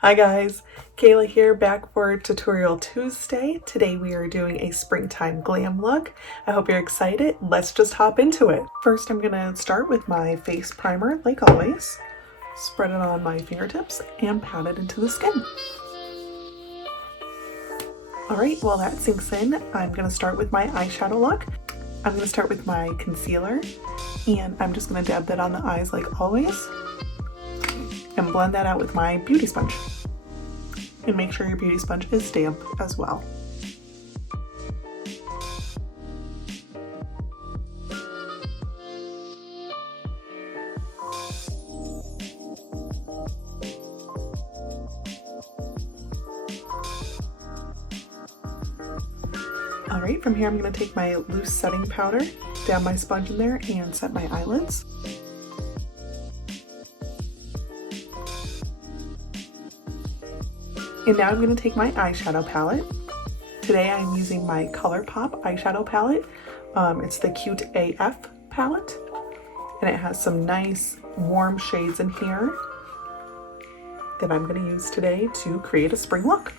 Hi guys, Kayla here, back for Tutorial Tuesday. Today we are doing a springtime glam look. I hope you're excited. Let's just hop into it. First I'm gonna start with my face primer like always. Spread it on my fingertips and pat it into the skin. Alright, while that sinks in, I'm gonna start with my eyeshadow look. I'm gonna start with my concealer and I'm just gonna dab that on the eyes like always. And blend that out with my beauty sponge. And make sure your beauty sponge is damp as well. Alright, from here I'm going to take my loose setting powder, dab my sponge in there, and set my eyelids. And now I'm going to take my eyeshadow palette. Today I'm using my ColourPop eyeshadow palette. It's the Cute AF palette. And it has some nice warm shades in here that I'm going to use today to create a spring look.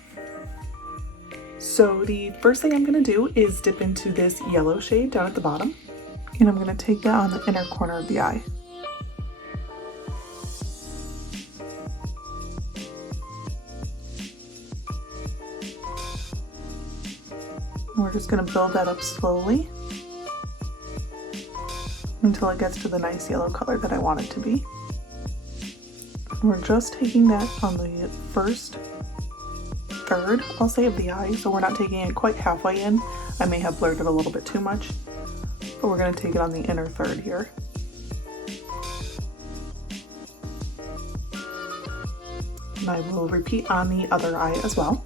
So the first thing I'm going to do is dip into this yellow shade down at the bottom. And I'm going to take that on the inner corner of the eye. We're just going to build that up slowly until it gets to the nice yellow color that I want it to be. We're just taking that on the first third, I'll say, of the eye, so we're not taking it quite halfway in. I may have blurred it a little bit too much, but we're going to take it on the inner third here. And I will repeat on the other eye as well.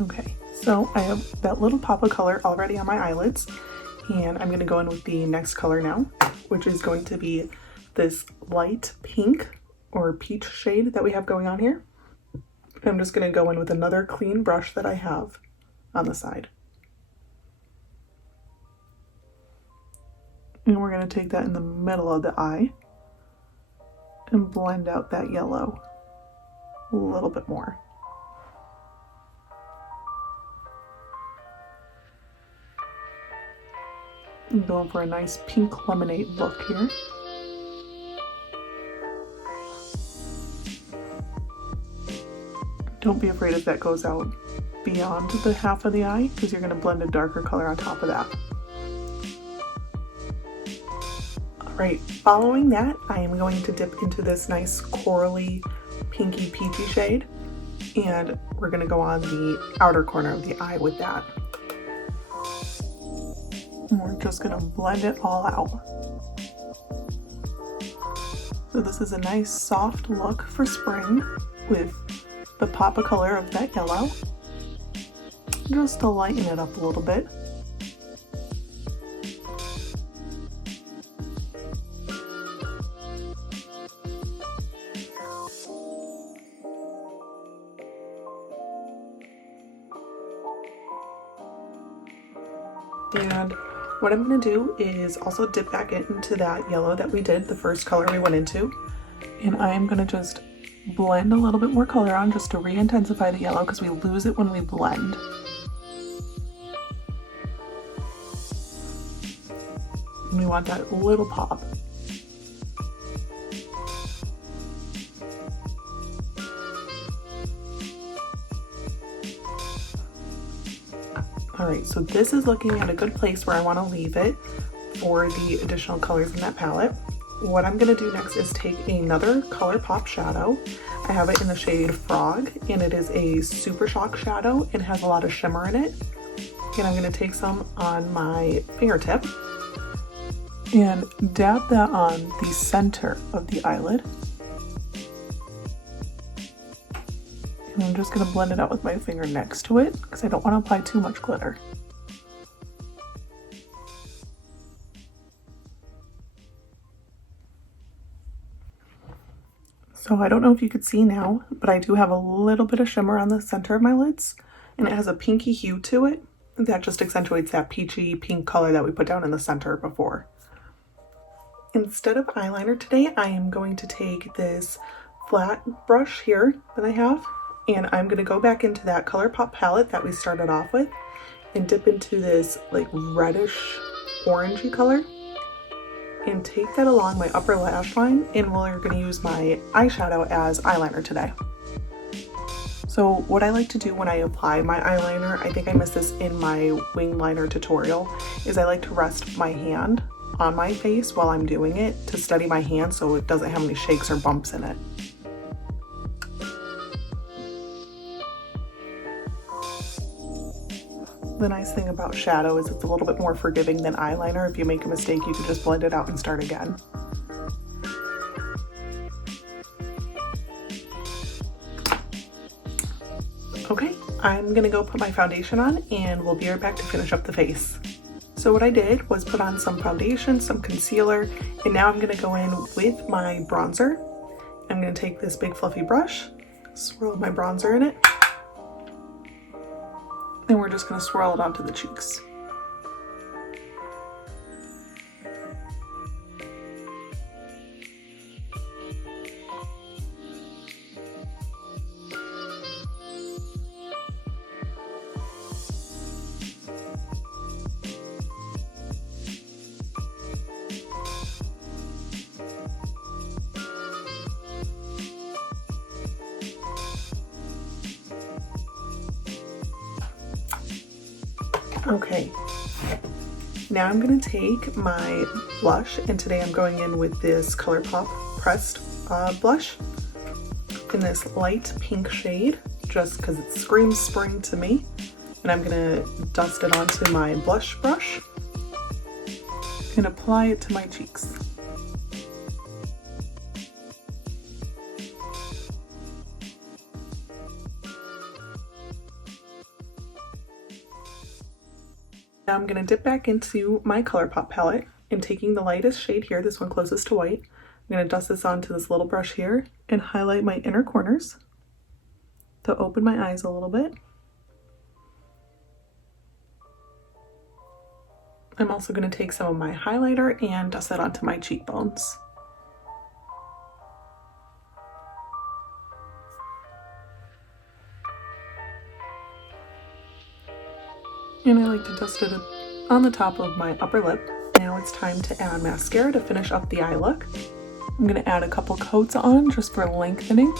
Okay, so I have that little pop of color already on my eyelids, and I'm going to go in with the next color now, which is going to be this light pink or peach shade that we have going on here. I'm just going to go in with another clean brush that I have on the side. And we're going to take that in the middle of the eye and blend out that yellow a little bit more. I'm going for a nice pink lemonade look here. Don't be afraid if that goes out beyond the half of the eye, because you're going to blend a darker color on top of that. Alright, following that, I am going to dip into this nice corally pinky peachy shade, and we're going to go on the outer corner of the eye with that. And we're just going to blend it all out. So this is a nice soft look for spring with the pop of color of that yellow, just to lighten it up a little bit. And what I'm going to do is also dip back into that yellow that we did, the first color we went into, and I am going to just blend a little bit more color on just to re-intensify the yellow, because we lose it when we blend. And we want that little pop. Alright, so this is looking at a good place where I want to leave it for the additional colors in that palette. What I'm going to do next is take another ColourPop shadow. I have it in the shade Frog, and it is a Super Shock shadow. It has a lot of shimmer in it. And I'm going to take some on my fingertip and dab that on the center of the eyelid. And I'm just going to blend it out with my finger next to it, because I don't want to apply too much glitter. So I don't know if you could see now, but I do have a little bit of shimmer on the center of my lids, and it has a pinky hue to it. That just accentuates that peachy pink color that we put down in the center before. Instead of eyeliner today, I am going to take this flat brush here that I have, and I'm going to go back into that ColourPop palette that we started off with and dip into this like reddish orangey color and take that along my upper lash line, and we're going to use my eyeshadow as eyeliner today. So what I like to do when I apply my eyeliner, I think I missed this in my wing liner tutorial, is I like to rest my hand on my face while I'm doing it to steady my hand so it doesn't have any shakes or bumps in it. The nice thing about shadow is it's a little bit more forgiving than eyeliner. If you make a mistake, you can just blend it out and start again. Okay, I'm gonna go put my foundation on and we'll be right back to finish up the face. So what I did was put on some foundation, some concealer, and now I'm gonna go in with my bronzer. I'm gonna take this big fluffy brush, swirl my bronzer in it, and we're just gonna swirl it onto the cheeks. Okay, now I'm going to take my blush, and today I'm going in with this ColourPop pressed blush in this light pink shade, just because it screams spring to me. And I'm going to dust it onto my blush brush and apply it to my cheeks. Now I'm going to dip back into my ColourPop palette and taking the lightest shade here, this one closest to white, I'm going to dust this onto this little brush here and highlight my inner corners to open my eyes a little bit. I'm also going to take some of my highlighter and dust it onto my cheekbones. And I like to dust it on the top of my upper lip. Now it's time to add mascara to finish up the eye look. I'm going to add a couple coats on just for lengthening.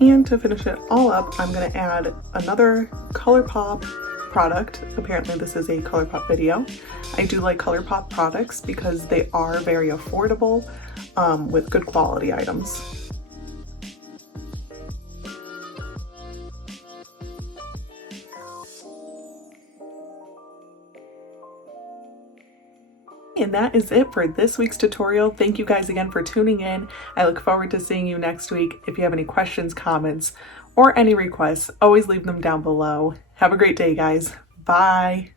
And to finish it all up, I'm going to add another ColourPop product. Apparently this is a ColourPop video. I do like ColourPop products because they are very affordable with good quality items. And that is it for this week's tutorial. Thank you guys again for tuning in. I look forward to seeing you next week. If you have any questions, comments, or any requests, always leave them down below. Have a great day, guys. Bye.